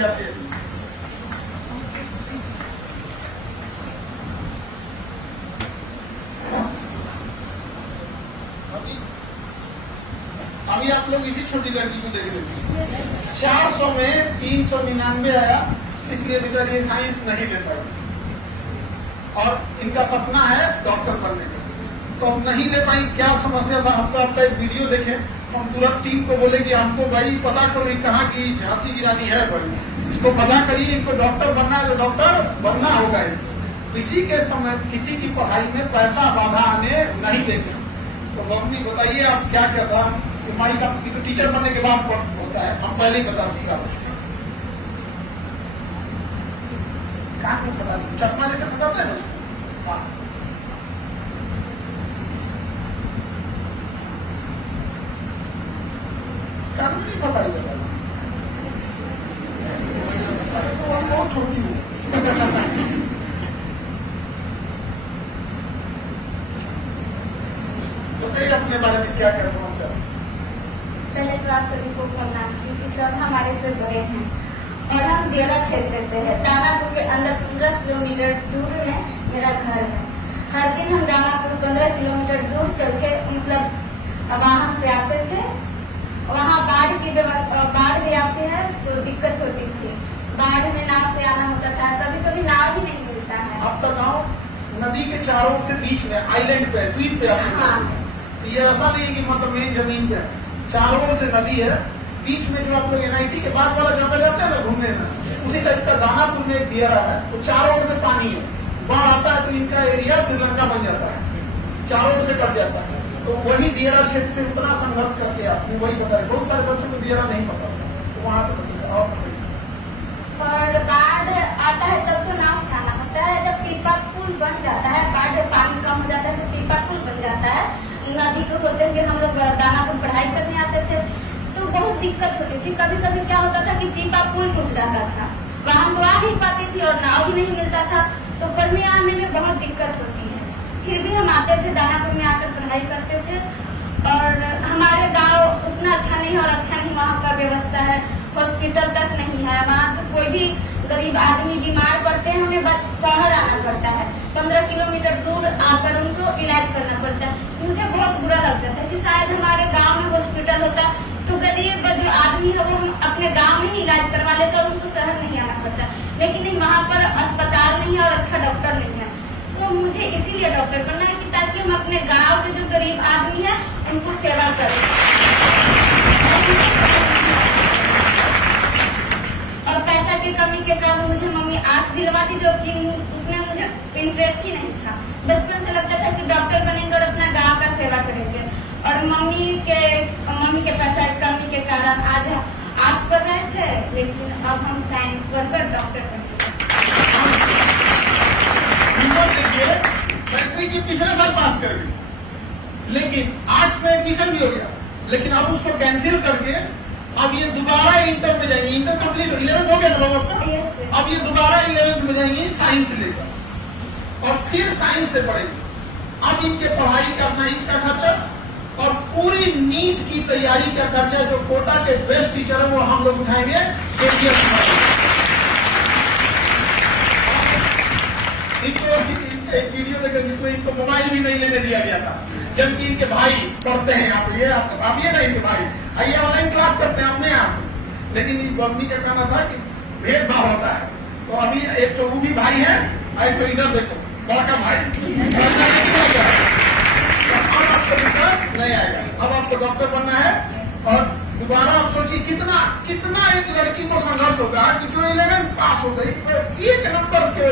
जाती है। अभी आप लोग इसी छोटी लड़की को देख लीजिए, 400 में 399 आया, इसलिए बेचारी ये साइंस नहीं ले पाई और इनका सपना है डॉक्टर बनने का, तो हम नहीं ले पाई। क्या समस्या था? हम तो आपका एक वीडियो देखे, हम तुरंत टीम को बोले कि हमको भाई पता करो, कहा कि झांसी की रानी है भाई, इसको पता करिए, इनको डॉक्टर बनना है, तो डॉक्टर बनना होगा। किसी के समय किसी की पढ़ाई में पैसा बाधा आने नहीं देंगे। तो मम्मी बताइए आप क्या कहता? हमारी का तो टीचर बनने के बाद होता है, हम पहले ही बता दिया। क्या पता नहीं, चश्मा जैसे बताते हैं ना, नहीं पता ही लगा, बहुत छोटी हूँ। बताइए अपने बारे में क्या क्या समझते हैं? पहले तो आप सभी को प्रणाम, क्योंकि सब हमारे से बड़े हैं और हम देवरा क्षेत्र से है। दानापुर के अंदर 15 किलोमीटर दूर में मेरा घर है। हर दिन हम दानापुर 15 किलोमीटर दूर चल के मतलब वाहन से आते थे। वहाँ बाढ़ भी आती है तो दिक्कत होती थी। बाढ़ में नाव से आना होता था, कभी कभी नाव ही नहीं मिलता है। अब तक गाँव नदी के चारों से बीच में आइलैंड पे द्वीप पे ये ऐसा नहीं है कि मतलब मेन जमीन पे, चारों से नदी है। बीच में जो आप लोग NIT के बाद वाला जगह जाते हैं ना घूमने में, उसी टाइप का दानापुर में एक दियारा है, तो चारों ओर से पानी है। बाढ़ आता है तो इनका एरिया श्रीलंका बन जाता है, चारों ओर से कट जाता है। तो वही दियारा क्षेत्र से उतना संघर्ष करके आपको वही बता रहे। बहुत सारे बच्चों को दियारा नहीं पता होता, तो वहां से पता। और बाढ़ आता है तब तो नाव से आना होता है। जब पीपा पुल बन जाता है, बाढ़ पानी कम हो जाता है तो पीपा पुल बन जाता है। नदी को होते हुए हम लोग दानापुर पढ़ाई करने आते थे तो बहुत दिक्कत होती थी। कभी कभी क्या होता था कि पीपा पुल टूट जाता था, वाहन तो आ नहीं पाती थी और नाव भी नहीं मिलता था, तो पढ़ने आने में बहुत दिक्कत होती है। फिर भी हम आते थे, दानापुर में आकर पढ़ाई करते थे। और हमारे गांव उतना अच्छा नहीं और अच्छा नहीं वहाँ का व्यवस्था है, हॉस्पिटल तक नहीं है। वहाँ तो कोई भी गरीब आदमी बीमार पड़ते हैं, उन्हें बस शहर आना पड़ता है, 15 किलोमीटर दूर आकर उनको इलाज करना पड़ता है। मुझे बहुत बुरा लगता था कि शायद हमारे गांव में हॉस्पिटल होता तो गरीब जो आदमी है वो अपने गांव में ही इलाज करवा लेता और उनको शहर नहीं आना पड़ता। लेकिन नहीं, वहाँ पर अस्पताल नहीं है और अच्छा डॉक्टर नहीं है। तो मुझे इसीलिए डॉक्टर बनना है कि ताकि हम अपने गाँव के जो गरीब आदमी है उनको सेवा करें। और पैसा की कमी के कारण मुझे मम्मी आर्ट्स दिलवाती, जो कि उसमें मुझे इंटरेस्ट ही नहीं था। बचपन से लगता था कि डॉक्टर बनेंगे और अपना गांव का सेवा करेंगे। और मम्मी के पैसा की कमी के कारण आज आर्ट्स पढ़ रहे थे, लेकिन अब हम साइंस पढ़कर डॉक्टर बनेंगे। मैट्रिक की पिछले साल पास कर गई, लेकिन आर्ट्स में एडमिशन भी हो गया, लेकिन अब उसको कैंसिल करके अब ये दोबारा इंटर में जाएंगे। इंटर कंप्लीट 11th हो गया ना बाबा आपका, अब ये दोबारा 11th में जाएंगे साइंस लेकर और फिर साइंस से पढ़ेंगे। अब इनके पढ़ाई का, साइंस का खर्चा और पूरी नीट की तैयारी का खर्चा जो कोटा के बेस्ट टीचर है वो हम लोग उठाएंगे। एक वीडियो देखा जिसमें इनको मोबाइल भी नहीं लेने दिया गया था, जबकि इनके भाई पढ़ते हैं यहाँ पे, आप ये ना इनके भाई आइए ऑनलाइन क्लास करते हैं अपने यहाँ से। लेकिन इन मम्मी का कहना था कि भेदभाव होता है। तो अभी एक तो वो भी भाई है, एक तो इधर देखो बड़का भाई, अब आपको दिक्कत नहीं आएगा। अब आपको डॉक्टर बनना है और दोबारा आप सोचिए कितना कितना एक लड़की को संघर्ष होगा कि जो 11th पास हो गई, एक नंबर के